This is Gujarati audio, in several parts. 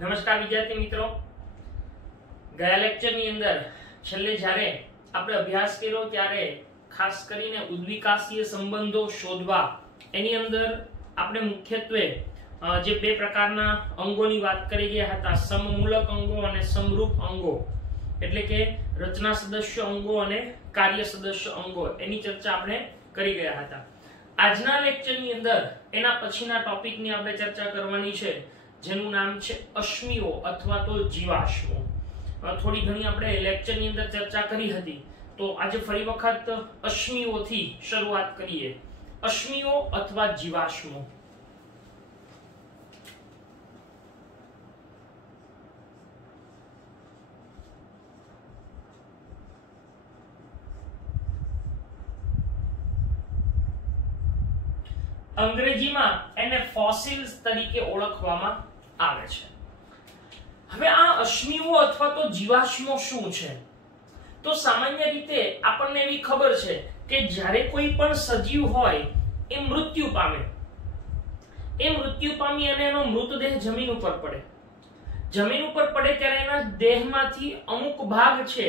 નમસ્કાર વિદ્યાર્થી મિત્રો, ગયા લેક્ચરની અંદર છેલ્લે જ્યારે આપણે અભ્યાસ કર્યો ત્યારે ખાસ કરીને ઉદ્વિકાસીય સંબંધો શોધવા એની અંદર આપણે મુખ્યત્વે જે બે પ્રકારના અંગોની વાત કરી ગયા હતા, સમમૂલક અંગો અને સમરૂપ અંગો, એટલે કે રચના સદસ્ય અંગો અને કાર્ય સદસ્ય અંગો, એની ચર્ચા આપણે કરી ગયા હતા. આજના લેક્ચરની અંદર એના પછીના ટોપિકની આપણે ચર્ચા કરવાની છે, જેનું નામ છે અશ્મિઓ અથવા તો જીવાશ્મો. થોડી ઘણી આપણે લેક્ચરની અંદર ચર્ચા કરી હતી, તો આજે ફરી વખત અશ્મિઓથી શરૂઆત કરીએ. અશ્મિઓ અથવા જીવાશ્મો. અંગ્રેજીમાં એને ફોસિલ્સ તરીકે ઓળખવામાં આવે છે. હવે આ અશ્મિઓ અથવા તો જીવાશ્મો શું છે? તો સામાન્ય રીતે આપણને એવી ખબર છે કે જ્યારે કોઈ પણ સજીવ હોય એ મૃત્યુ પામે, અને એનો મૃતદેહ જમીન ઉપર પડે. જમીન ઉપર પડે ત્યારે એના દેહમાંથી અમુક ભાગ છે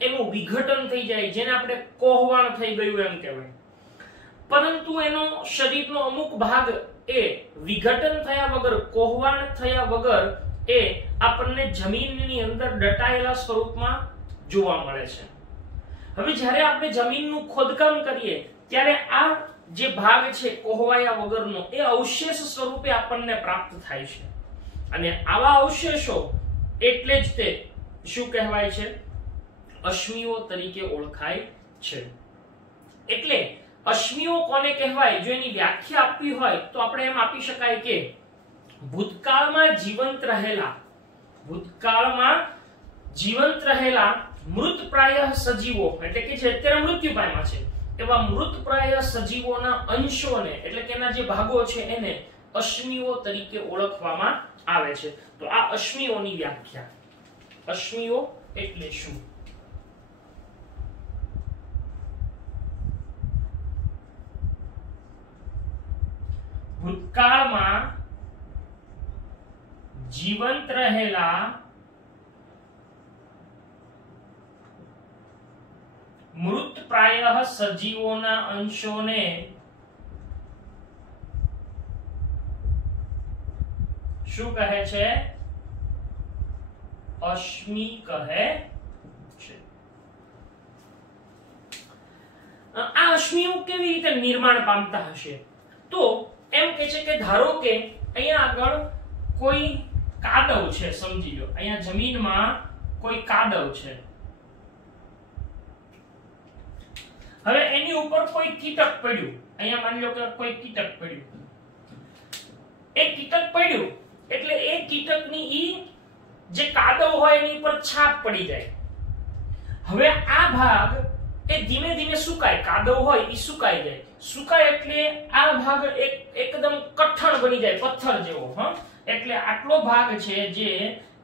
એનું વિઘટન થઈ જાય, જેને આપણે કોહવાણ થઈ ગયું એમ કહેવાય. પરંતુ એનો શરીરનો અમુક ભાગ એ વિઘટન થયા વગર, કોહવાણ થયા વગર એ આપણને જમીનની અંદર દટાયેલા સ્વરૂપમાં જોવા મળે છે. હવે જ્યારે આપણે જમીનનું ખોદકામ કરીએ ત્યારે આ જે ભાગ છે કોહવાયા વગરનો, એ અવશેષ સ્વરૂપે આપણને પ્રાપ્ત થાય છે. અને આવા અવશેષો એટલે જ તે શું કહેવાય છે? અશ્મિઓ તરીકે ઓળખાય છે. એટલે અશ્મિઓ કોને કહેવાય? જો એની વ્યાખ્યા આપવી હોય તો આપણે એમ આપી શકાય કે ભૂતકાળમાં જીવંત રહેલા મૃતપ્રાય સજીવો, એટલે કે જે અત્યારે મૃત્યુ પામ્યા છે એવા મૃતપ્રાય સજીવોના અંશોને, એટલે કે એના જે ભાગો છે એને અશ્મિઓ તરીકે ઓળખવામાં આવે છે. તો આ અશ્મિઓની વ્યાખ્યા. અશ્મિઓ એટલે શું? ભૂતકાળમાં જીવંત રહેલા મૃતપ્રાય સજીવોના અંશોને શું કહે છે? અશ્મિ કહે છે. આ અશ્મિઓ કેવી રીતે નિર્માણ પામતા હશે? તો એમ કે છે કે ધારો કે અહીંયા આગળ કોઈ કાદવ છે, સમજી લો અહીંયા જમીનમાં કોઈ કાદવ છે. હવે એની ઉપર કોઈ કીટક પડ્યું, અહીંયા માની લો કે કોઈ કીટક પડ્યું. એ કીટક પડ્યું એટલે એ કીટકની ઈ જે કાદવ હોય એની ઉપર છાપ પડી જાય. હવે આ ભાગ એ ધીમે ધીમે સુકાય, કાદવ હોય એ સુકાઈ જાય. સુકાય એટલે આ ભાગ એકદમ કઠણ બની જાય, પથ્થર જેવો. એટલે આટલો ભાગ છે જે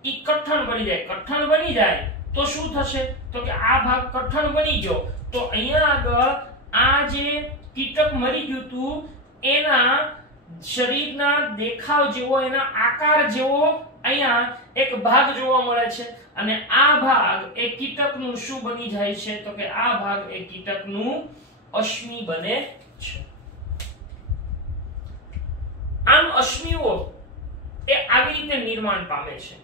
ઈ કઠણ બની જાય. કઠણ બની જાય તો શું થશે? તો કે આ ભાગ કઠણ બની ગયો તો અહીંયા આગળ આ જે કીટક મરી ગયું હતું એના શરીરના દેખાવ જેવો, એના આકાર જેવો અહીંયા એક ભાગ જોવા મળે છે. અને આ ભાગ એ કીટકનું શું બની જાય છે? તો કે આ ભાગ એ કીટકનું અશ્મિ બને છે. આમ અશ્મિઓ એ આવી રીતે નિર્માણ પામે છે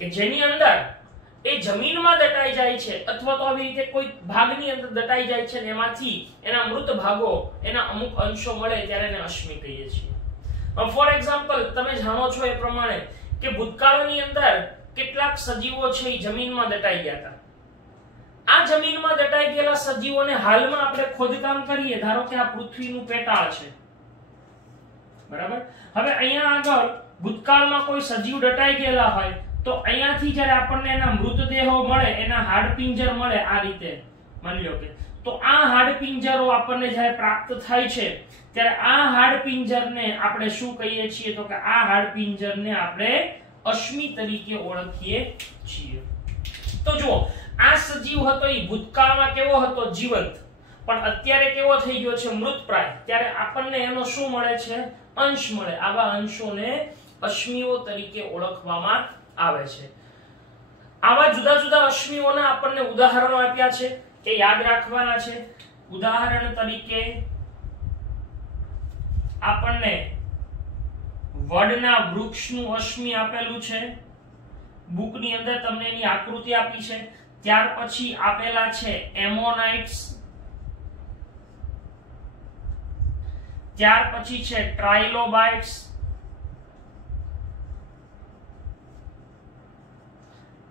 કે જેની અંદર એ જમીનમાં દટાઈ જાય છે, અથવા તો આવી રીતે કોઈ ભાગની અંદર દટાઈ જાય છે, અને એમાંથી એના મૃત ભાગો, એના અમુક અંશો મળે ત્યારે એને અશ્મિ કહીએ છીએ. ફોર એક્ઝામ્પલ, તમે જાણો છો એ પ્રમાણે કે ભૂતકાળની અંદર કેટલાક સજીવો છે એ જમીનમાં દટાઈ ગયા હતા. આ જમીનમાં દટાઈ ગયેલા સજીવોને હાલમાં આપણે ખોદકામ કરીએ, ધારો કે આ પૃથ્વીનું પેટાળ છે, બરાબર. હવે અહીંયા આગળ ભૂતકાળમાં કોઈ સજીવ દટાઈ ગયેલા હોય તો અહીંયાથી જ્યારે આપણને એના મૃતદેહો મળે, એના હાડપિંજર મળે, આ રીતે માની લો કે, તો આ હાડપિંજરો આપણને જ્યારે પ્રાપ્ત થાય છે ત્યારે આ હાડપિંજરને આપણે શું કહીએ છીએ? તો કે આ હાડપિંજરને આપણે અશ્મિ તરીકે ઓળખીએ છીએ. તો જુઓ, આ સજીવ હતો એ ભૂતકાળમાં કેવો હતો? જીવંત. પણ અત્યારે કેવો થઈ ગયો છે? મૃતપ્રાય. ત્યારે આપણને એનો શું મળે છે? અંશ મળે. આવા અંશોને અશ્મિઓ તરીકે ઓળખવામાં આવે છે. આવા જુદા જુદા અશ્મિઓના આપણને ઉદાહરણો આપ્યા છે, એ યાદ રાખવાના છે. ઉદાહરણ તરીકે આપણને વડના વૃક્ષનું અશ્મિ આપેલું છે, બુકની અંદર તમને એની આકૃતિ આપી છે. ત્યાર પછી આપેલા છે એમોનાઇટ્સ, ત્યાર પછી છે ટ્રાઇલોબાઇટ્સ,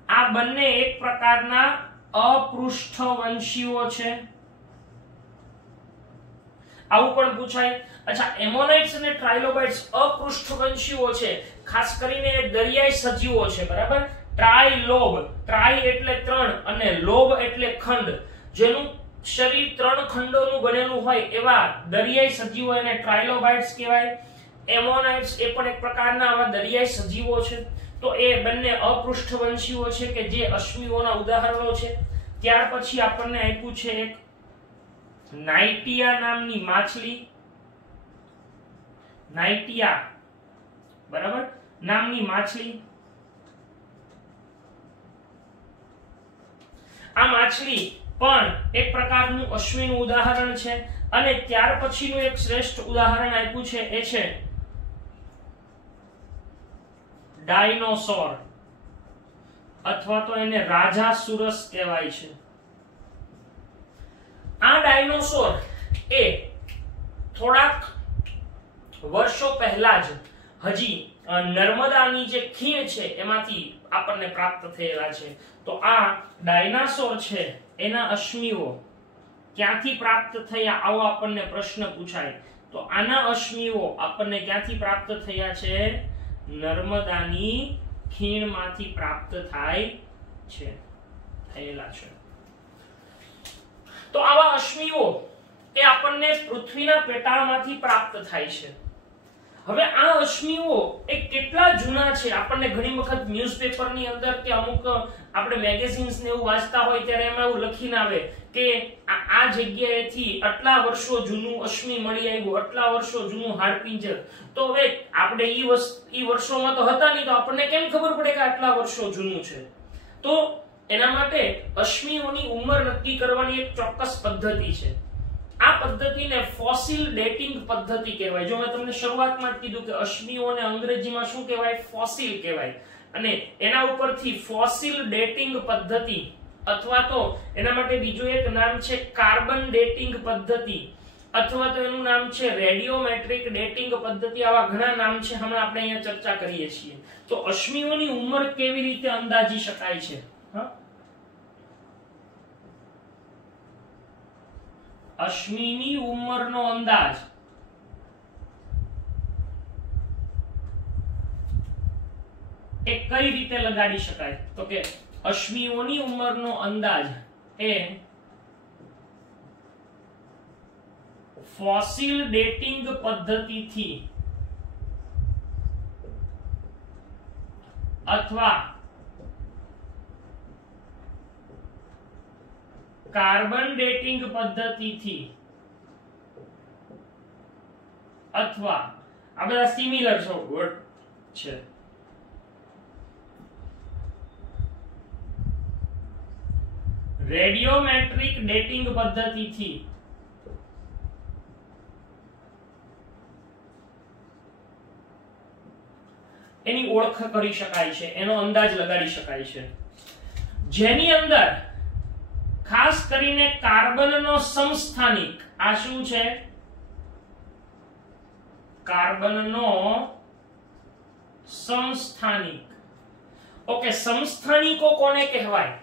આ બંને એક પ્રકારના અપૃષ્ઠવંશીઓ છે. આવું પણ પૂછાય. અચ્છા, એમોનાઇટ્સ અને ટ્રાઇલોબાઇટ્સ અપૃષ્ઠવંશીઓ છે, ખાસ કરીને દરિયાઈ સજીવો છે, બરાબર. ટ્રાઇલોબ, ટ્રાઈ એટલે 3 અને લોબ એટલે ખંડ, જેનું શરીર 3 ખંડોનું બનેલું હોય એવા દરિયાઈ સજીવો એને ટ્રાઇલોબાઇટ્સ કહેવાય. એમોનાઇટ્સ એ પણ એક પ્રકારના આવા દરિયાઈ સજીવો છે. તો એ બંને અપૃષ્ઠવંશીઓ છે કે જે અશ્મિઓના ઉદાહરણો છે. ત્યાર પછી આપણને આપ્યું છે એક નાઇટિયા નામની માછલી, નાઇટિયા, બરાબર, નામની માછલી. આ માછલી પણ એક પ્રકારનું અશ્મિનું ઉદાહરણ છે. અને ત્યાર પછીનું એક શ્રેષ્ઠ ઉદાહરણ આપ્યું છે એ છે ડાયનોસોર, અથવા તો એને રાજાસુરસ કહેવાય છે. આ ડાયનોસોર એ થોડાક વર્ષો પહેલા જ હજી નર્મદાની જે ખીણ છે એમાંથી આપણને પ્રાપ્ત થયેલા છે. તો આ ડાયનાસોર છે એના અશ્મિઓ ક્યાંથી પ્રાપ્ત થયા, આવો આપણને પ્રશ્ન પૂછાય. તો આના અશ્મિઓ આપણને ક્યાંથી પ્રાપ્ત થયા છે? નર્મદાની ખીણમાંથી પ્રાપ્ત થાય છે, થયેલા છે. તો આવા અશ્મિઓ એ આપણને પૃથ્વીના પેટાળમાંથી પ્રાપ્ત થાય છે. હવે આ અશ્મિઓ એ કેટલા જૂના છે, આપણને ઘણી વખત ન્યૂઝપેપરની અંદર કે અમુક આપણે મેગેઝિન્સ ને એવું વાંચતા હોય ત્યારે એમાં એવું લખીને આવે કે આ જગ્યાએથી આટલા વર્ષો જૂનું અશ્મિ મળી આવ્યું, આટલા વર્ષો જૂનું હાડપિંજર. તો હવે આપણે ઈ વર્ષોમાં તો હતા નહીં, તો આપણને કેમ ખબર પડે કે આટલા વર્ષો જૂનું છે? તો એના માટે અશ્મિઓની ઉંમર નક્કી કરવાની એક ચોક્કસ પદ્ધતિ છે. આ પદ્ધતિને ફોસિલ ડેટિંગ પદ્ધતિ કહેવાય. જો મેં તમને શરૂઆતમાં જ કીધું કે અશ્મિઓને અંગ્રેજીમાં શું કહેવાય? ફોસિલ કહેવાય. અને એના ઉપરથી ફોસિલ ડેટિંગ પદ્ધતિ, અથવા તો એના માટે બીજું એક નામ છે કાર્બન ડેટિંગ પદ્ધતિ, અથવા તો એનું નામ છે રેડિયોમેટ્રિક ડેટિંગ પદ્ધતિ. આવા ઘણા નામ છે, હમણાં આપણે અહીંયા ચર્ચા કરીએ છીએ. તો અશ્મિઓની ઉંમર કેવી રીતે અંદાજી શકાય છે? અશ્મિની ઉંમરનો અંદાજ એ કઈ રીતે લગાડી શકાય? તો કે અશ્મિઓની ઉંમરનો અંદાજ એ ફોસિલ ડેટિંગ પદ્ધતિથી અથવા કાર્બન ડેટિંગ પદ્ધતિથી, અથવા આ બધા સિમિલર વર્ડ છે. રેડિયોમેટ્રિક ડેટિંગ પદ્ધતિથી એની ઓળખ કરી શકાય છે, એનો અંદાજ લગાડી શકાય છે, જેની અંદર ખાસ કરીને કાર્બનનો સમસ્થાનિક, આ શું છે? કાર્બનનો સમસ્થાનિક. ઓકે, સમસ્થાનિકો કોને કહેવાય?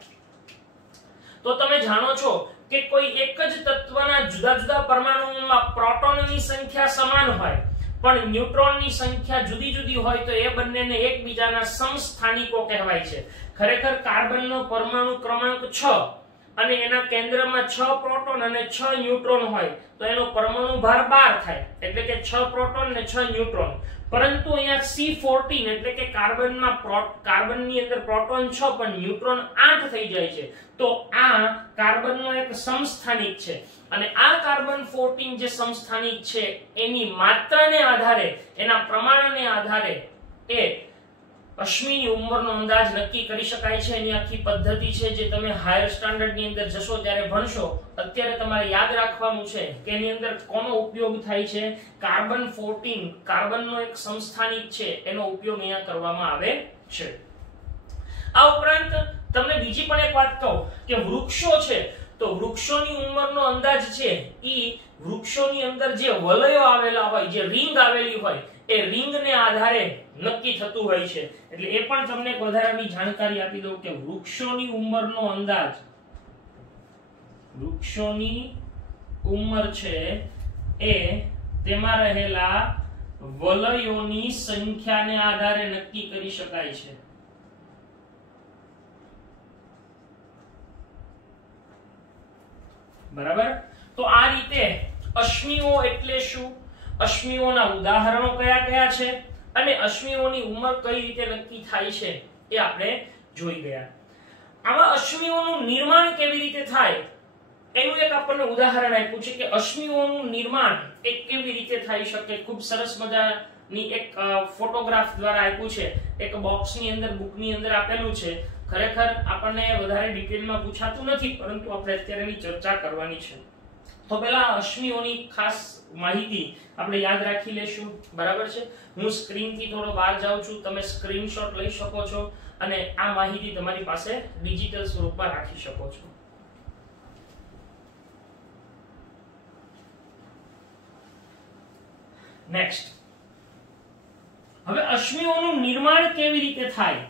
તો તમે જાણો છો કે કોઈ એક જ તત્વના જુદા જુદા પરમાણુઓમાં પ્રોટોનની સંખ્યા સમાન હોય પણ ન્યુટ્રોનની સંખ્યા જુદી જુદી હોય તો એ બંનેને એકબીજાના સમસ્થાનિકો કહેવાય છે. ખરેખર કાર્બનનો પરમાણુ ક્રમાંક 6 અને એના કેન્દ્રમાં 6 પ્રોટોન અને 6 ન્યુટ્રોન હોય તો એનો પરમાણુ ભાર 12 થાય, એટલે કે 6 પ્રોટોન ને 6 ન્યુટ્રોન. પરંતુ અહીંયા C14 એટલે કે કાર્બનની અંદર પ્રોટોન 6 પણ ન્યુટ્રોન 8 થઈ જાય છે. તો આ કાર્બનનો એક સમસ્થાનિક છે. અને આ કાર્બન 14 જે સમસ્થાનિક છે એની માત્રાને આધારે, એના પ્રમાણને આધારે એ અશ્મિની ઉંમરનો અંદાજ નક્કી કરી શકાય છે. એની આખી પદ્ધતિ છે જે તમે હાયર સ્ટાન્ડર્ડ ની અંદર જશો ત્યારે ભણશો. અત્યારે તમારે યાદ રાખવાનું છે કે એની અંદર કોનો ઉપયોગ થાય છે? કાર્બન 14, કાર્બનનો એક સંસ્થાનિક છે, એનો ઉપયોગ અહીંયા કરવામાં આવે છે. આ ઉપરાંત તમને બીજી પણ એક વાત કહું કે વૃક્ષો છે તો વૃક્ષોની ઉંમરનો અંદાજ છે ઈ વૃક્ષોની અંદર જે વલયો આવેલા હોય, જે રિંગ આવેલી હોય, એ રિંગને આધારે નક્કી થતું હોય છે. એટલે એ પણ તમને એક વધારાની જાણકારી આપી દઉં કે વૃક્ષોની ઉંમરનો અંદાજ, વૃક્ષોની ઉંમર છે એ તેમાં રહેલા વલયોની સંખ્યાને આધારે નક્કી કરી શકાય છે. બરાબર? તો આ રીતે અશ્મિઓ એટલે શું, અશ્મિઓના ઉદાહરણો કયા કયા છે અને અશ્મિઓની ઉંમર કઈ રીતે નક્કી થાય છે એ આપણે જોઈ ગયા. આમાં અશ્મિઓનું નિર્માણ કેવી રીતે થાય એનું એક આપણને ઉદાહરણ આપ્યું છે કે અશ્મિઓનું નિર્માણ એ કેવી રીતે થઈ શકે. ખૂબ સરસ મજાની એક ફોટોગ્રાફ દ્વારા આપ્યું છે, એક બોક્સની અંદર, બુકની અંદર આપેલું છે. ખરેખર આપણને વધારે ડિટેલમાં પૂછાતું નથી, પરંતુ આપણે અત્યારે એની ચર્ચા કરવાની છે. તો પહેલા અશ્મિઓની ખાસ માહિતી આપણે યાદ રાખી લેશું. બરાબર છે? હું સ્ક્રીનથી થોડો બહાર જાઉં છું, તમે સ્ક્રીનશોટ લઈ શકો છો અને આ માહિતી તમારી પાસે ડિજિટલ સ્વરૂપમાં રાખી શકો છો. નેક્સ્ટ, હવે અશ્મિઓનું નિર્માણ કેવી રીતે થાય?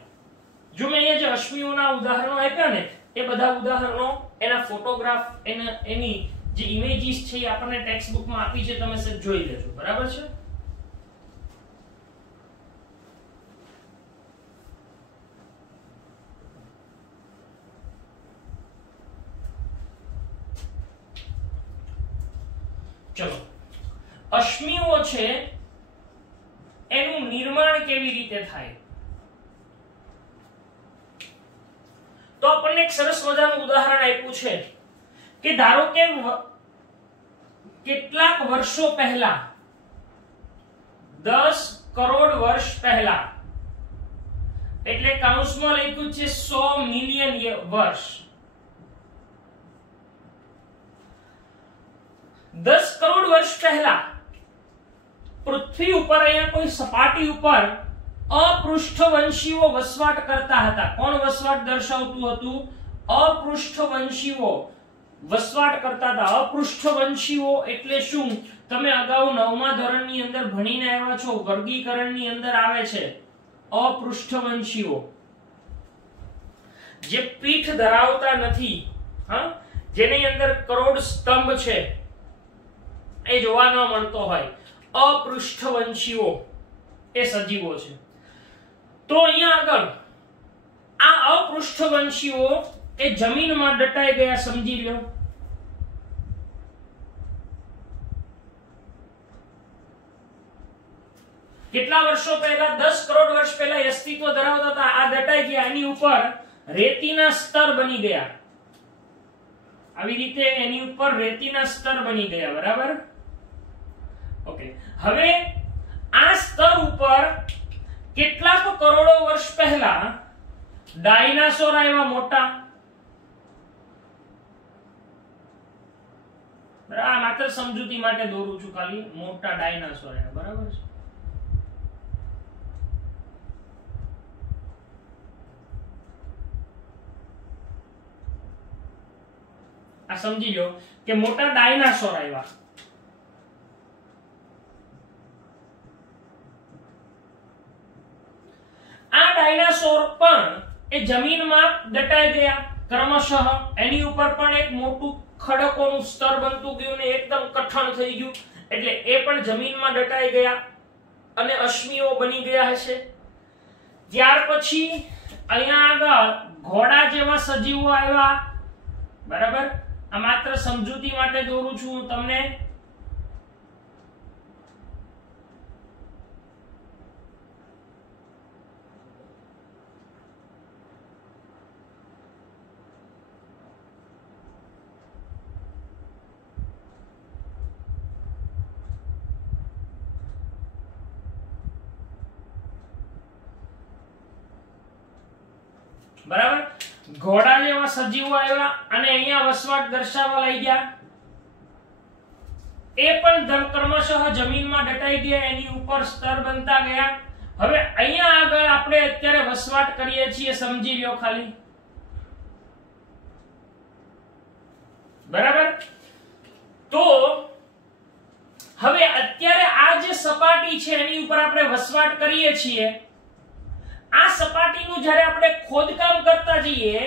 જો મેં અહીંયા જે અશ્મિઓના ઉદાહરણો આપ્યા ને, એ બધા ઉદાહરણો, એના ફોટોગ્રાફ, એની જે ઇમેજીસ છે એ આપણને ટેક્સ્ટ બુકમાં આપી છે, તમે સર જોઈ લેજો. બરાબર છે? ચલો, અશ્મિઓ છે એનું નિર્માણ કેવી રીતે થાય? તો આપણને એક સરસ મજાનું ઉદાહરણ આપ્યું છે કે ધારો કે કેટલાક વર્ષો પહેલા, 10 કરોડ વર્ષ પહેલા, એટલે કૌંસમાં લખ્યું છે 100 મિલિયન વર્ષ, 10 કરોડ વર્ષ પહેલા પૃથ્વી ઉપર, અહીંયા કોઈ સપાટી ઉપર અપૃષ્ઠવંશીઓ વસવાટ કરતા હતા. કોણ વસવાટ દર્શાવતું હતું? અપૃષ્ઠવંશીઓ વસવાટ કરતા હતા. અપૃષ્ઠવંશીઓ એટલે શું? તમે અગાઉ 9મા ધોરણની અંદર ભણીને આવ્યા છો, વર્ગીકરણની અંદર આવે છે અપૃષ્ઠવંશીઓ, જે પીઠ ધરાવતા નથી, જેની અંદર કરોડ સ્તંભ છે, એ જોવા ન મળતો હોય. અપૃષ્ઠવંશીઓ એ સજીવો છે. તો અહીંયા આગળ આ અપૃષ્ઠવંશીઓ એ જમીનમાં દટાઈ ગયા, સમજી લો. કેટલા વર્ષો પહેલા? 10 કરોડ વર્ષ પહેલા અસ્તિત્વ ધરાવતા હતા, આ દટાઈ ગયા, એની ઉપર રેતીના સ્તર બની ગયા. આવી રીતે એની ઉપર રેતીના સ્તર બની ગયા. બરાબર? ઓકે. હવે આ સ્તર ઉપર કેટલાક કરોડો વર્ષ પહેલા ડાયનાસોર આવ્યા, મોટા. આ માત્ર સમજૂતી માટે દોરું છું, ખાલી મોટા ડાયનાસોર આવ્યા. બરાબર છે? આ સમજી લો કે મોટા ડાયનાસોર આવ્યા. આ ડાયનાસોર પણ એ જમીનમાં દટાઈ ગયા ક્રમશઃ. એની ઉપર પણ એક મોટું ખડકોનું સ્તર બનતું ગયું ને એકદમ કઠણ થઈ ગયું, એટલે એ પણ જમીનમાં દટાઈ ગયા અને અશ્મિઓ બની ગયા હશે. ત્યાર પછી અહીંયા આગળ ઘોડા જેવા સજીવો આવ્યા. બરાબર? આ માત્ર સમજૂતી માટે દોરું છું હું તમને. બરાબર, ઘોડા જેવા સજીવો આવ્યા અને અહીંયા વસવાટ દર્શાવવા લઈ ગયા, એ પણ ક્રમશઃ જમીનમાં દટાઈ ગયા, એની ઉપર સ્તર બનતા ગયા. હવે અહીંયા આગળ આપણે અત્યારે વસવાટ કરીએ છીએ, સમજી લ્યો ખાલી. બરાબર, તો હવે અત્યારે આ જે સપાટી છે એની ઉપર આપણે વસવાટ કરીએ છીએ. આ સપાટીનું જ્યારે આપણે ખોદકામ કરતા જઈએ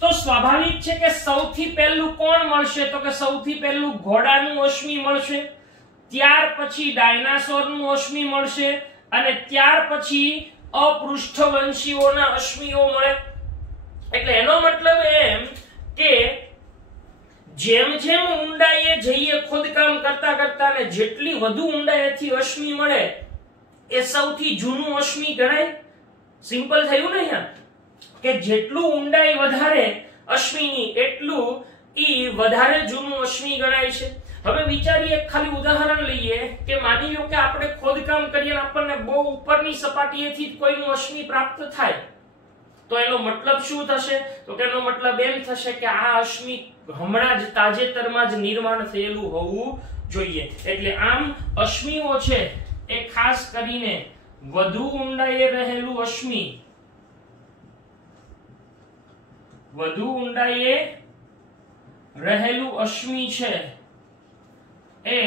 તો સ્વાભાવિક છે કે સૌથી પહેલું કોણ મળશે? તો કે સૌથી પહેલું ઘોડાનું અશ્મિ મળશે, ત્યાર પછી ડાયનાસોરનું અશ્મિ મળશે અને ત્યાર પછી અપૃષ્ઠવંશીઓના અશ્મિઓ મળે. એટલે એનો મતલબ એમ કે જેમ જેમ ઊંડાઈએ જઈએ ખોદકામ કરતા કરતા ને જેટલી વધુ ઊંડાઈથી અશ્મિ મળે એ સૌથી જૂનું અશ્મિ ગણાય. સિમ્પલ થયું ને અહીંયા, કે જેટલું ઊંડાઈ વધારે અશ્મિની એટલું ઈ વધારે જૂનું અશ્મિ ગણાય છે. હવે વિચારીએ, ખાલી ઉદાહરણ લઈએ કે માની લો કે આપણે ખોદકામ કરીએ અને આપણને બહુ ઉપરની સપાટીએથી કોઈનું અશ્મિ પ્રાપ્ત થાય, તો એનો મતલબ શું થશે? તો કે એનો મતલબ એમ થશે કે આ અશ્મિ હમણાં જ તાજેતરમાં જ નિર્માણ થયેલું હોવું જોઈએ. એટલે આમ અશ્મિઓ છે એ ખાસ કરીને વધુ ઊંડાઈએ રહેલું અશ્મિ, વધુ ઊંડાઈએ રહેલું અશ્મિ છે એ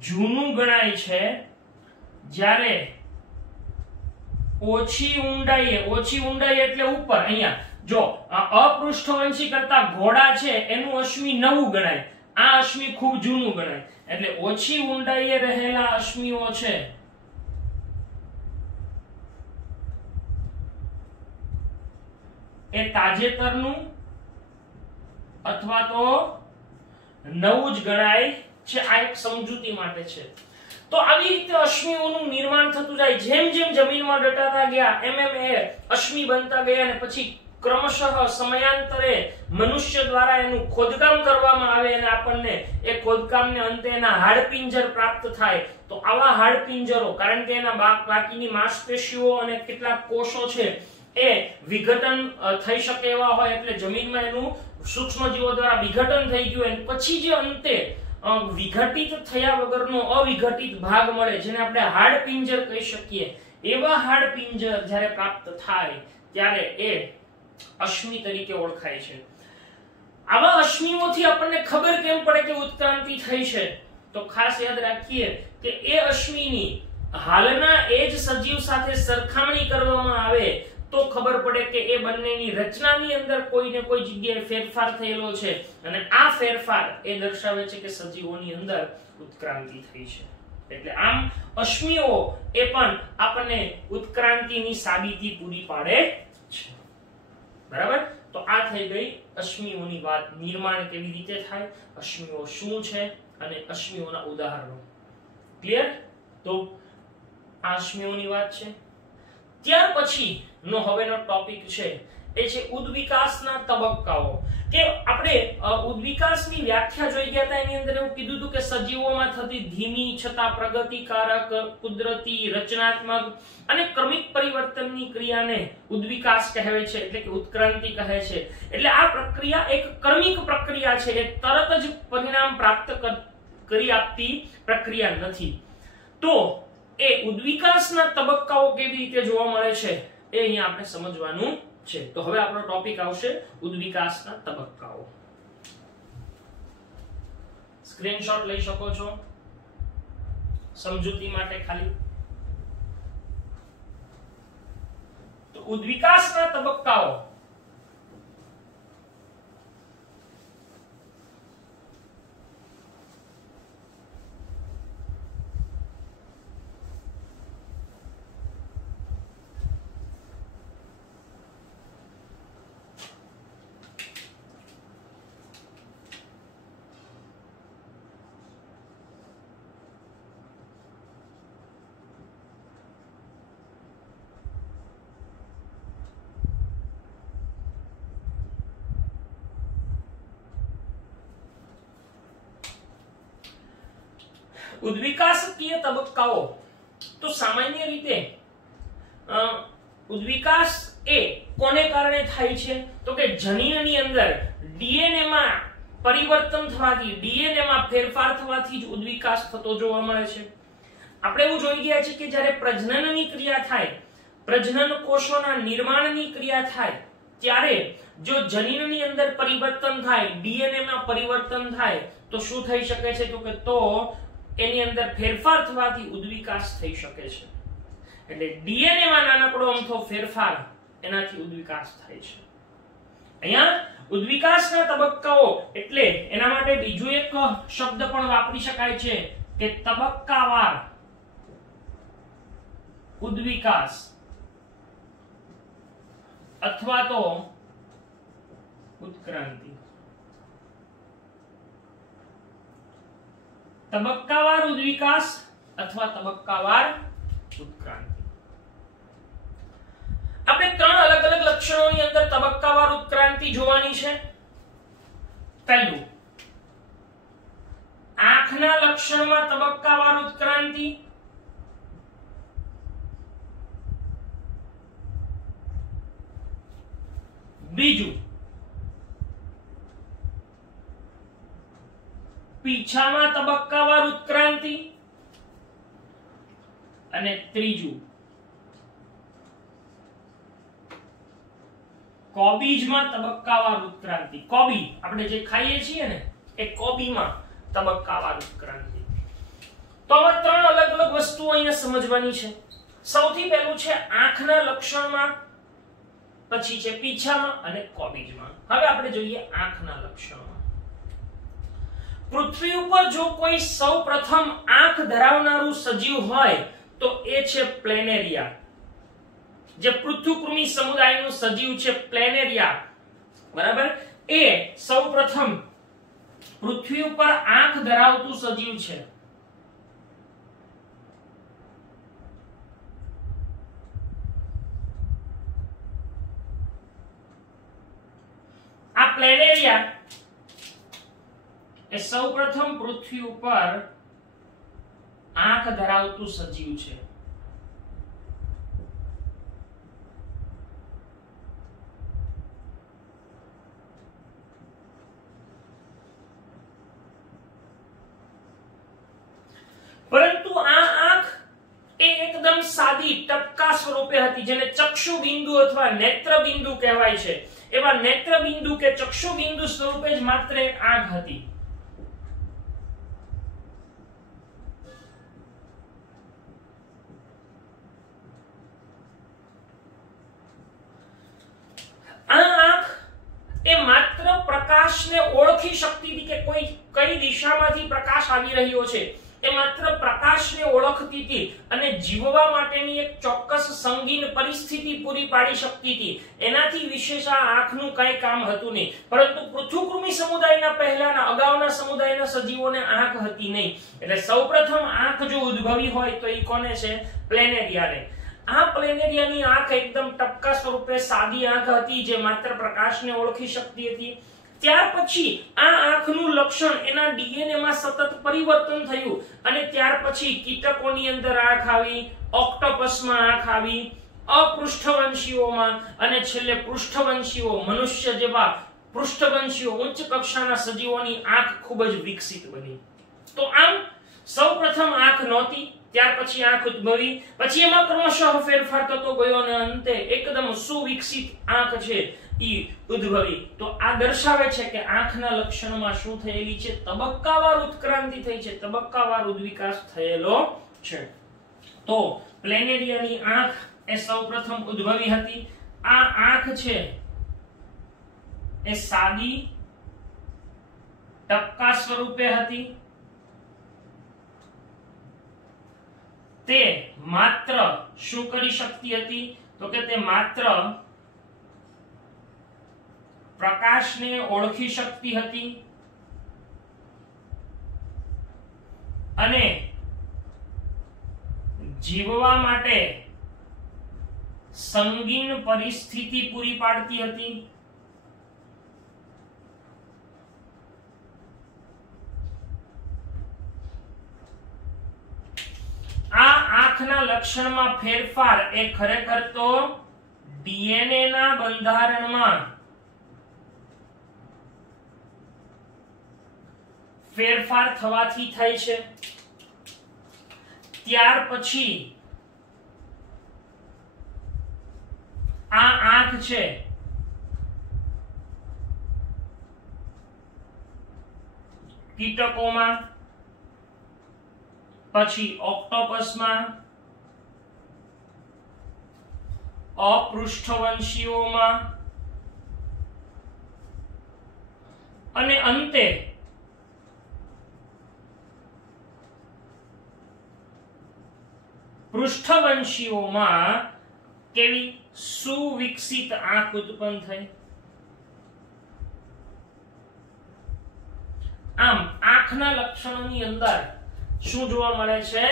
જૂનું ગણાય છે, જ્યારે ઓછી ઊંડાઈ એટલે ઉપર. અહીંયા જો અપૃષ્ઠવંશી કરતા ઘોડા છે એનું અશ્મિ નવું ગણાય, આ અશ્મિ ખૂબ જૂનું ગણાય. એટલે ઓછી ઊંડાઈએ રહેલા અશ્મિઓ છે એ તાજેતરનું અથવા તો નવું જ ગણાય છે. આ એક સમજૂતી માટે છે. તો આવી રીતે અશ્મિઓનું નિર્માણ થતું જાય. જેમ જેમ જમીનમાં દટાતા ગયા એમ એમ એ અશ્મિ બનતા ગયા અને પછી ક્રમશઃ સમયાંતરે મનુષ્ય દ્વારા એનું ખોદકામ કરવામાં આવે અને આપણને એ ખોદકામને અંતે એના હાડપિંજર પ્રાપ્ત થાય. તો આવા હાડપિંજરો, કારણ કે એના બાકીની માંસપેશીઓ અને કેટલાક કોષો છે એ વિઘટન થઈ શકે એવા હોય, એટલે જમીનમાં એનું સૂક્ષ્મજીવો દ્વારા વિઘટન થઈ ગયું અને પછી જે અંતે વિઘટિત થયા વગરનો અવિઘટિત ભાગ મળે જેને આપણે હાડપિંજર કહી શકીએ, એવા હાડપિંજર જ્યારે પ્રાપ્ત થાય ત્યારે એ અશ્મિ તરીકે ઓળખાય છે. આવા અશ્મિઓથી આપણને ખબર કેમ પડે કે ઉત્ક્રાંતિ થઈ છે? તો ખાસ યાદ રાખીએ કે એ અશ્મિની હાલના એ જ સજીવ સાથે સરખામણી કરવામાં આવે તો ખબર પડે કે એ બંનેની રચનાની અંદર કોઈને કોઈ જગ્યાએ ફેરફાર થયેલો છે અને આ ફેરફાર એ દર્શાવે છે કે સજીવોની અંદર ઉત્ક્રાંતિ થઈ છે. એટલે આમ અશ્મિઓ એ પણ આપણને ઉત્ક્રાંતિની સાબિતી પૂરી પાડે છે. બરાબર, તો આ થઈ ગઈ અશ્મિઓની વાત. નિર્માણ કેવી રીતે થાય, અશ્મિઓ શું છે અને અશ્મિઓના ઉદાહરણો. ક્લિયર? તો આ અશ્મિઓની વાત છે. ત્યાર પછી નો હવેનો ટોપિક છે એ છે ઉદ્વિકાસના તબક્કાઓ. કે આપણે ઉદ્વિકાસની વ્યાખ્યા જોઈ ગયા હતા, એની અંદર એવું કીધું હતું કે સજીવોમાં થતી ધીમી છતાં પ્રગતિકારક કુદરતી રચનાત્મક અને ક્રમિક પરિવર્તનની ક્રિયાને ઉદ્વિકાસ કહેવાય છે, એટલે કે ઉત્ક્રાંતિ કહે છે. એટલે આ પ્રક્રિયા એક ક્રમિક પ્રક્રિયા છે, એ તરત જ પરિણામ પ્રાપ્ત કરી આપતી પ્રક્રિયા નથી. તો એ ઉદ્વિકાસના તબક્કાઓ કેવી રીતે જોવા મળે છે એ અહીંયા આપણે સમજવાનું છે. તો હવે આપણો ટોપિક આવશે ઉદ્વિકાસના તબક્કાઓ. સ્ક્રીનશોટ લઈ શકો છો સમજૂતી માટે ખાલી. તો ઉદ્વિકાસના તબક્કાઓ ઉદ્વિકાસકીય તબક્કાઓ. તો સામાન્ય રીતે ઉદ્વિકાસ એ કોને કારણે થાય છે? તો કે જનીનની અંદર ડીએનએ માં પરિવર્તન થવાથી, ડીએનએ માં ફેરફાર થવાથી જ ઉદ્વિકાસ થતો જોવા મળે છે. આપણે એવું જોઈ ગયા છે કે જ્યારે પ્રજનનની ક્રિયા થાય, પ્રજનન કોષોના નિર્માણની ક્રિયા થાય, ત્યારે જો જનીનની અંદર પરિવર્તન થાય, ડીએનએ માં પરિવર્તન થાય તો શું થઈ શકે છે? તો કે એની અંદર ફેરફાર થવાથી ઉદ્વિકાસ થઈ શકે છે. એટલે ડીએનએ માં નાનકડો અમથો ફેરફાર, એનાથી ઉદ્વિકાસ થાય છે. અહીંયા ઉદ્વિકાસના તબક્કાઓ એટલે એના માટે બીજું એક શબ્દ પણ વાપરી શકાય છે કે તબક્કાવાર ઉદ્વિકાસ અથવા તો ઉત્ક્રાંતિ. તબક્કાવાર ઉદ્વિકાસ અથવા તબક્કાવાર ઉત્ક્રાંતિ. આપણે ત્રણ અલગ અલગ લક્ષણોની અંદર તબક્કાવાર ઉત્ક્રાંતિ જોવાની છે. પહેલું, આંખના લક્ષણમાં તબક્કાવાર ઉત્ક્રાંતિ. બીજું, પીછામાં તબક્કાવાર ઉત્ક્રાંતિ. અને ત્રીજું, કોબીજમાં તબક્કાવાર ઉત્ક્રાંતિ. કોબી આપણે જે ખાઈએ છીએ ને, એ કોબીમાં તબક્કાવાર ઉત્ક્રાંતિ. તો આવા ત્રણ અલગ અલગ વસ્તુઓ અહીંયા સમજવાની છે. સૌથી પહેલું છે આંખના લક્ષણમાં, પછી છે પીછામાં અને કોબીજમાં. હવે આપણે જોઈએ આંખના લક્ષણમાં. પૃથ્વી ઉપર જો કોઈ સૌપ્રથમ આંખ ધરાવનારું સજીવ હોય તો એ છે પ્લેનેરિયા. જે પૃથુકૃમિ સમુદાયનું સજીવ છે પ્લેનેરિયા, બરાબર, એ સૌપ્રથમ પૃથ્વી ઉપર આંખ ધરાવતું સજીવ છે. આ પ્લેનેરિયા એ સૌપ્રથમ પૃથ્વી ઉપર આંખ ધરાવતું સજીવ છે. પરંતુ આ આંખ એ એકદમ સાદી ટપકા સ્વરૂપે હતી, જેને ચક્ષુ બિંદુ અથવા નેત્ર બિંદુ કહેવાય છે. એવા નેત્ર બિંદુ કે ચક્ષુ બિંદુ સ્વરૂપે જ માત્ર આંખ હતી. આ આંખ એ માત્ર પ્રકાશને ઓળખી શકતી હતી કે કોઈ કઈ દિશામાંથી પ્રકાશ આવી રહ્યો છે. એ માત્ર પ્રકાશને ઓળખતી હતી અને જીવવા માટેની એક ચોક્કસ સંગીન પરિસ્થિતિ પૂરી પાડી શકતી હતી. એનાથી વિશેષ આ આંખનું કંઈ કામ હતું નહીં. પરંતુ પૃથુકૃમિ સમુદાયના પહેલાના અગાઉના સમુદાયના સજીવોને આંખ હતી નહીં. એટલે સૌપ્રથમ આંખ જો ઉદ્ભવી હોય તો એ કોને છે? પ્લેનેરિયાને. આ પ્લેનેરિયાની આંખ એકદમ ટપકા સ્વરૂપે સાદી આંખ હતી, જે માત્ર પ્રકાશને ઓળખી શકતી હતી. ત્યાર પછી આ આંખનું લક્ષણ એના ડીએનએ માં સતત પરિવર્તન થયું અને ત્યાર પછી કીટકોની અંદર આંખ આવી, ઓક્ટોપસમાં આંખ આવી, અપૃષ્ઠવંશીઓમાં અને છેલ્લે પૃષ્ઠવંશીઓ, મનુષ્ય જેવા પૃષ્ઠવંશીઓ ઉચ્ચ કક્ષાના સજીવોની આંખ ખૂબ જ વિકસિત બની. તો આમ સૌપ્રથમ આંખ નહોતી, ત્યાર પછી આંખ ઉદ્ભવી, પછી એમાં ક્રમશઃ ફેરફાર થતો ગયો અને અંતે એકદમ સુવિકસિત આંખ છે ઈ ઉદ્ભવી. તો આ દર્શાવે છે કે આંખના લક્ષણમાં શું થયેલી છે? તબક્કાવાર ઉત્ક્રાંતિ થઈ છે, તબક્કાવાર ઉદ્વિકાસ થયેલો છે. તો પ્લેનેરિયાની આંખ એ સૌપ્રથમ ઉદ્ભવી હતી. આ આંખ છે એ સાદી ટપકા સ્વરૂપે હતી. તે માત્ર શું કરી શકતી હતી? તો કે તે માત્ર પ્રકાશને ઓળખી શકતી હતી અને જીવવા માટે સંગીન પરિસ્થિતિ પૂરી પાડતી હતી. આ આંખના લક્ષણમાં ફેરફાર એ ખરેખર તો ડીએનએ ના બંધારણમાં ફેરફાર થવાથી થાય છે. ત્યાર પછી આ આંખ છે કીટકોમાં, પછી ઓક્ટોપસમાં, અપૃષ્ઠવંશીઓમાં અને અંતે પૃષ્ઠવંશીઓમાં કેવી સુવિકસિત આંખ ઉત્પન્ન થઈ. આમ આંખના લક્ષણોની અંદર શું જોવા મળે છે?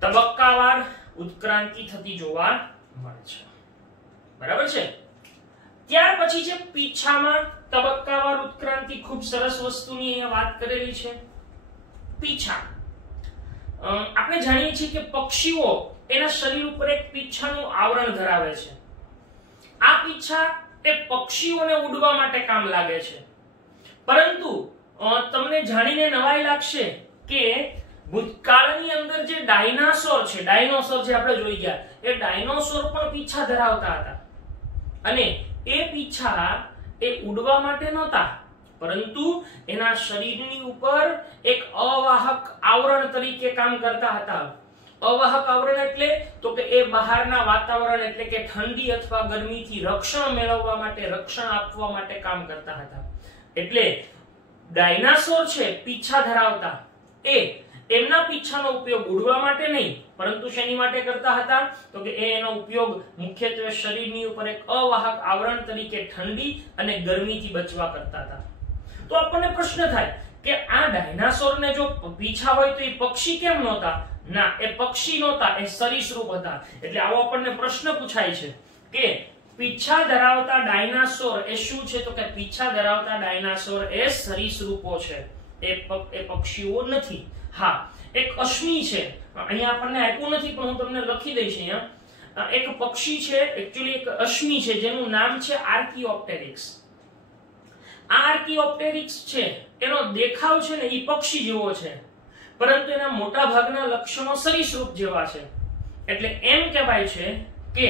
તબક્કાવાર ઉત્ક્રાંતિ થતી જોવા મળે છે. બરાબર છે. ત્યાર પછી છે પીછામાં તબક્કાવાર ઉત્ક્રાંતિ. ખૂબ સરસ વસ્તુની અહીંયા વાત કરેલી છે. પીછા આપણે જાણીએ છીએ કે પક્ષીઓ એના શરીર ઉપર એક પીછાનું આવરણ ધરાવે છે. આ પીછા એ પક્ષીઓને ઉડવા માટે કામ લાગે છે. પરંતુ તમને જાણીને નવાઈ લાગશે કે ભૂતકાળની અંદર જે ડાયનાસોર છે, ડાયનોસોર જે આપણે જોઈ ગયા, એ ડાયનોસોર પણ પીછા ધરાવતા હતા. અને એ પીછા એ ઉડવા માટે નહોતા, પરંતુ એના શરીરની ઉપર એક અવાહક આવરણ તરીકે કામ કરતા હતા. અવાહક આવરણ એટલે તો કે એ બહારના વાતાવરણ એટલે કે ઠંડી અથવા ગરમીથી રક્ષણ મેળવવા માટે, રક્ષણ આપવા માટે કામ કરતા હતા. એટલે ડાયનાસોર છે પીછા ધરાવતા, એ એમના પીછાનો ઉપયોગ ઉડવા માટે નહીં, પરંતુ શેની માટે કરતા હતા? તો કે એનો ઉપયોગ મુખ્યત્વે શરીરની ઉપર એક અવાહક આવરણ તરીકે ઠંડી અને ગરમીથી બચવા કરતા હતા. તો આપણને પ્રશ્ન થાય કે આ ડાયનાસોરને જો પીછા હોય તો એ પક્ષી કેમ નહોતા? ના, એ પક્ષી નહોતા, એ સરીસૃપ હતા. એટલે આવો આપણને પ્રશ્ન પૂછાય છે કે પીછા ધરાવતા ડાયનાસોર એ શું છે? તો કે પીછા ધરાવતા ડાયનાસોર એ સરીસૃપો છે, એ પક્ષીઓ નથી. હા, એક અશ્મિ છે, અહીંયા આપણને આપ્યું નથી પણ હું તમને લખી દઈશ. અહીંયા એક પક્ષી છે, એક્ચ્યુઅલી એક અશ્મિ છે જેનું નામ છે આર્કિયોપ્ટેરિક્સ. આ આર્કિયોપ્ટેરિક્સ છે એનો દેખાવ છે ને એ પક્ષી જેવો છે, પરંતુ એના મોટા ભાગના લક્ષણો સરીસૃપ જેવા છે. એટલે એમ કહેવાય છે કે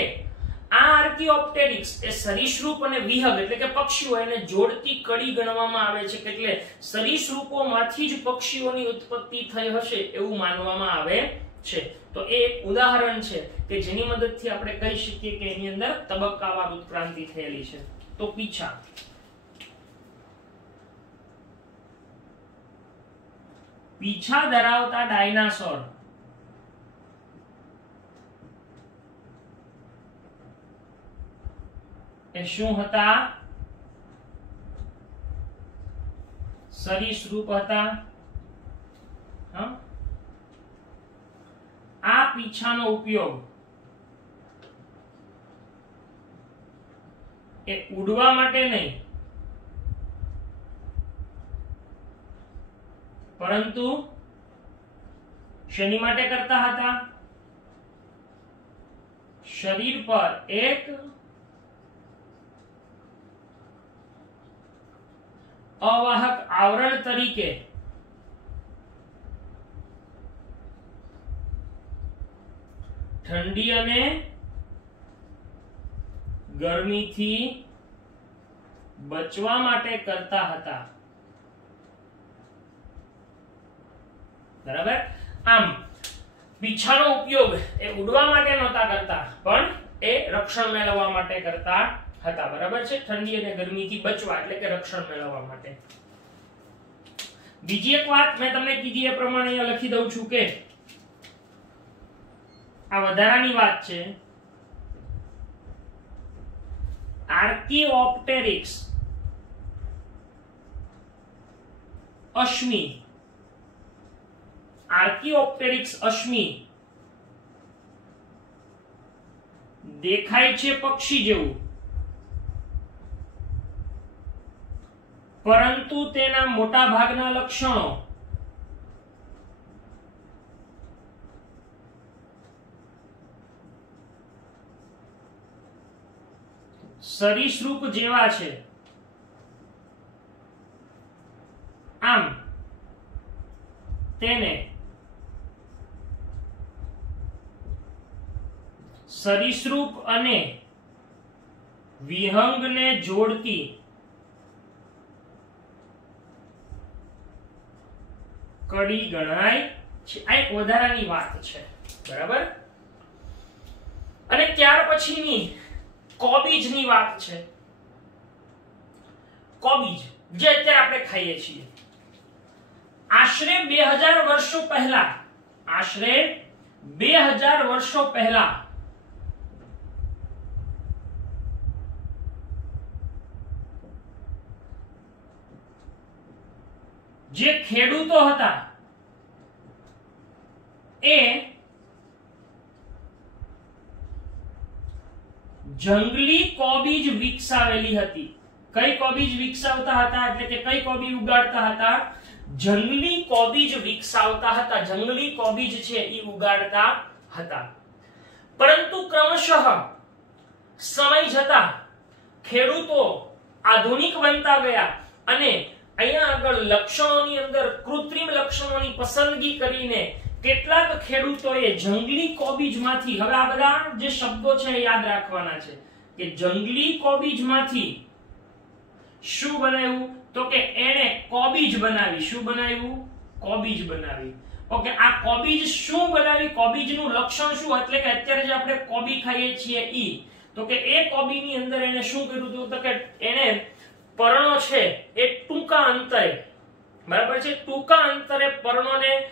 આ આર્કિયોપ્ટેરિક્સ એ સરીસૃપ અને વિહગ એટલે કે પક્ષીઓ એને જોડતી કડી ગણવામાં આવે છે. એટલે સરીસૃપોમાંથી જ પક્ષીઓની ઉત્પત્તિ થઈ હશે એવું માનવામાં આવે છે. તો એ એક ઉદાહરણ છે કે જેની મદદથી આપણે કહી શકીએ કે એની અંદર તબક્કાવાર ઉત્ક્રાંતિ થયેલી છે. તો પીછા. પીછા ધરાવતા ડાયનાસોર એ શું હતા? સરીસૃપ હતા. આ પીછાનો ઉપયોગ એ ઉડવા માટે નહીં, પરંતુ શેની માટે કરતા હતા? શરીર પર એક અવાહક આવરણ તરીકે ઠંડી અને ગરમીથી બચવા માટે કરતા હતા. બરાબર? આમ પીછાનો ઉપયોગ એ ઉડવા માટે નહોતા કરતા, પણ એ રક્ષણ મેળવવા માટે કરતા હતા. બરાબર છે? ઠંડી અને ગરમીથી બચવા એટલે કે રક્ષણ મેળવવા માટે. બીજી એક વાત મેં તમને કીધી એ પ્રમાણે અહીંયા લખી દઉં છું કે આ વધારાની વાત છે. આર્કિયોપ્ટેરિક્સ અશ્મિ, આર્કિયોપ્ટેરિક્સ અશ્મિ દેખાય છે પક્ષી જેવું, પરંતુ તેના મોટા ભાગના લક્ષણો સરીસૃપ જેવા છે આમ તેને સરીસૃપ અને વિહંગને જોડતી કડી ગણાય છે. આ એક વધારાની વાત છે, બરાબર. અને ત્યાર પછીની કોબીજની વાત છે. કોબીજ જે અત્યારે આપણે ખાઈએ છીએ, આશરે 2000 વર્ષો પહેલા, આશરે 2000 વર્ષો પહેલા જે ખેડૂતો હતા એ જંગલી કોબીજ વિકસાવેલી હતી. કઈ કોબીજ વિકસાવતા હતા એટલે કે કઈ કોબીજ ઉગાડતા હતા? જંગલી કોબીજ વિકસાવતા હતા. જંગલી કોબીજ છે એ ઉગાડતા હતા. પરંતુ ક્રમશઃ સમય જતા ખેડૂતો આધુનિક બનતા ગયા અને અહીંયા આગળ લક્ષણોની અંદર કૃત્રિમ લક્ષણોની પસંદગી કરીને કેટલાક ખેડૂતોએ જંગલી કોબીજમાંથી, હવે આ બધા જે શબ્દો છે એ યાદ રાખવાના છે કે જંગલી કોબીજમાંથી શું બનાવ્યું? તો કે એને કોબીજ બનાવી. શું બનાવ્યું? કોબીજ બનાવી. ઓકે, આ કોબીજ શું બનાવી? કોબીજનું લક્ષણ શું? એટલે કે અત્યારે જે આપણે કોબી ખાઈએ છીએ ઈ, તો કે એ કોબીની અંદર એને શું કર્યું હતું? તો કે એને પર્ણો છે એ ટૂંકા અંતરે, બરાબર છે, ટૂંકા અંતરે પર્ણોને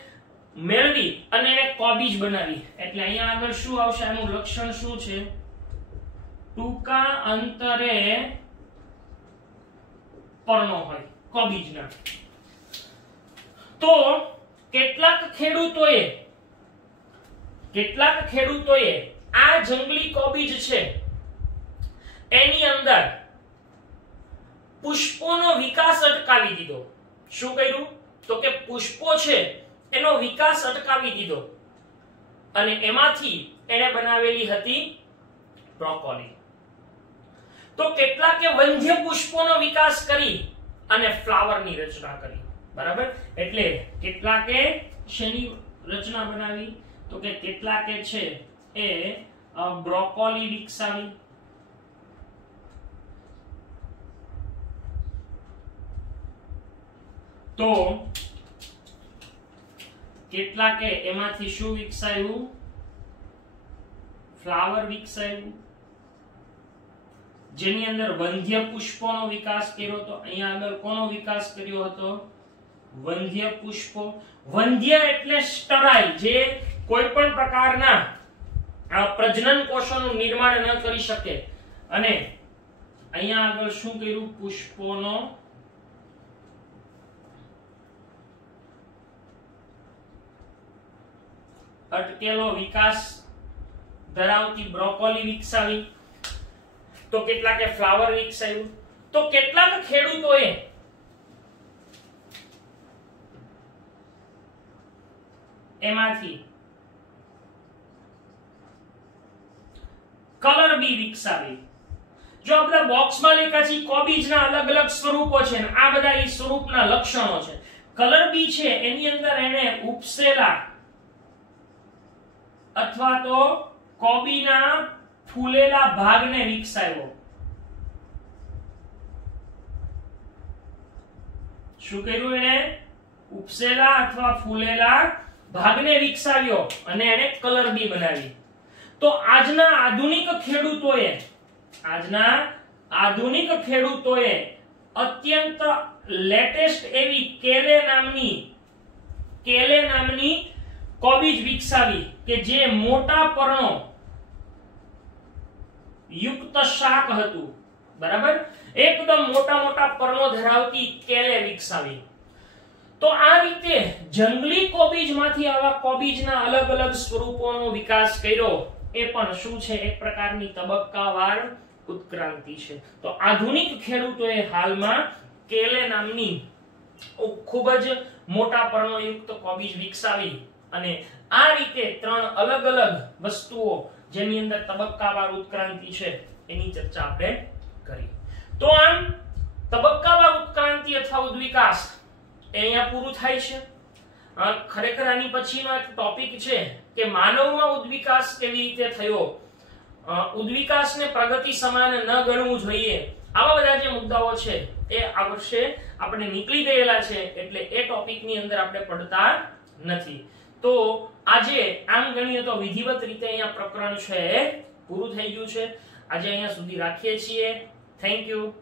મેળવી અને એને કોબીજ બનાવી. એટલે અહીંયા આગળ શું આવશે? આનું લક્ષણ શું છે? ટૂંકા અંતરે પર્ણો હોય કોબીજના. તો કેટલાક ખેડૂતોએ આ જંગલી કોબીજ છે એની અંદર પુષ્પોનો વિકાસ અટકાવી દીધો. શું કર્યું? તો કે પુષ્પો છે એનો વિકાસ અટકાવી દીધો અને એમાંથી એને બનાવેલી હતી બ્રોકોલી. તો કેટલાકે વંધ્ય પુષ્પોનો વિકાસ કરી અને ફ્લાવરની રચના કરી, બરાબર. એટલે કેટલાકે શેની રચના બનાવી? તો કે કેટલાકે છે એ બ્રોકોલી વિકસાવી. તો કેટલાકે એમાંથી શું વિકસાવ્યું? ફ્લાવર વિકસાવ્યું, જેની અંદર વંધ્ય પુષ્પોનો વિકાસ કર્યો હતો. અહીંયા આગળ કોનો વિકાસ કર્યો હતો? વંધ્ય પુષ્પો. વંધ્ય એટલે સ્ટરાઇલ, જે કોઈ પણ પ્રકારના પ્રજનન કોષોનું નિર્માણ ન કરી શકે. અને અહીંયા આગળ શું કર્યું? પુષ્પોનો અટકેલો વિકાસ ધરાવતી બ્રોકોલી વિકસાવી. તો કેટલાકે ફ્લાવર વિકસાવ્યું. તો કેટલાક ખેડૂતોએ એમાંથી કલર બી વિકસાવી. જો આ બધા બોક્સમાં લખ્યા છે કોબીજના અલગ અલગ સ્વરૂપો છે ને આ બધા એ સ્વરૂપના લક્ષણો છે. કલર બી છે એની અંદર એને ઉપસેલા અથવા તો કોબીના ફૂલેલા ભાગને વિકસાવ્યો. શું કર્યું? એને ઉપસેલા અથવા ફૂલેલા ભાગને વિકસાવ્યો અને એને કલર બી બનાવી. તો આજના આધુનિક ખેડૂતોએ અત્યંત લેટેસ્ટ એવી કેલે નામની કોબીજ વિકસાવી કે જે મોટા પર્ણો યુક્ત શાક હતું, બરાબર. એકદમ મોટા પર્ણો ધરાવતી કેલે વિકસાવી. તો આ રીતે જંગલી કોબીજમાંથી આવા કોબીજના અલગ અલગ સ્વરૂપોનો વિકાસ કર્યો. એ પણ શું છે? એક પ્રકારની તબક્કાવાર ઉત્ક્રાંતિ છે. તો આધુનિક ખેડૂતોએ હાલમાં કેલે નામની ખૂબ જ મોટા પર્ણોયુક્ત કોબીજ વિકસાવી અને આ રીતે ત્રણ અલગ અલગ વસ્તુઓ જેની અંદર તબક્કાવાર ઉત્ક્રાંતિ છે એની ચર્ચા આપણે કરી. તો આમ તબક્કાવાર ઉત્ક્રાંતિ અથવા ઉદ્વિકાસ એ અહીંયા પૂરું થાય છે. ખરેખર આની પછીનો એક ટોપિક છે કે માનવમાં ઉદ્વિકાસ કેવી રીતે થયો, ઉદ્વિકાસને પ્રગતિ સમાન ન ગણવું જોઈએ, આવા બધા જે મુદ્દાઓ છે એ આ વર્ષે આપણે નીકળી ગયેલા છે એટલે એ ટોપિકની અંદર આપણે પડતા નથી. તો આજે આમ ગણીએ તો વિધિવત રીતે અહીંયા પ્રકરણ છે પૂરું થઈ ગયું છે. આજે અહીંયા સુધી રાખીએ છીએ. Thank you.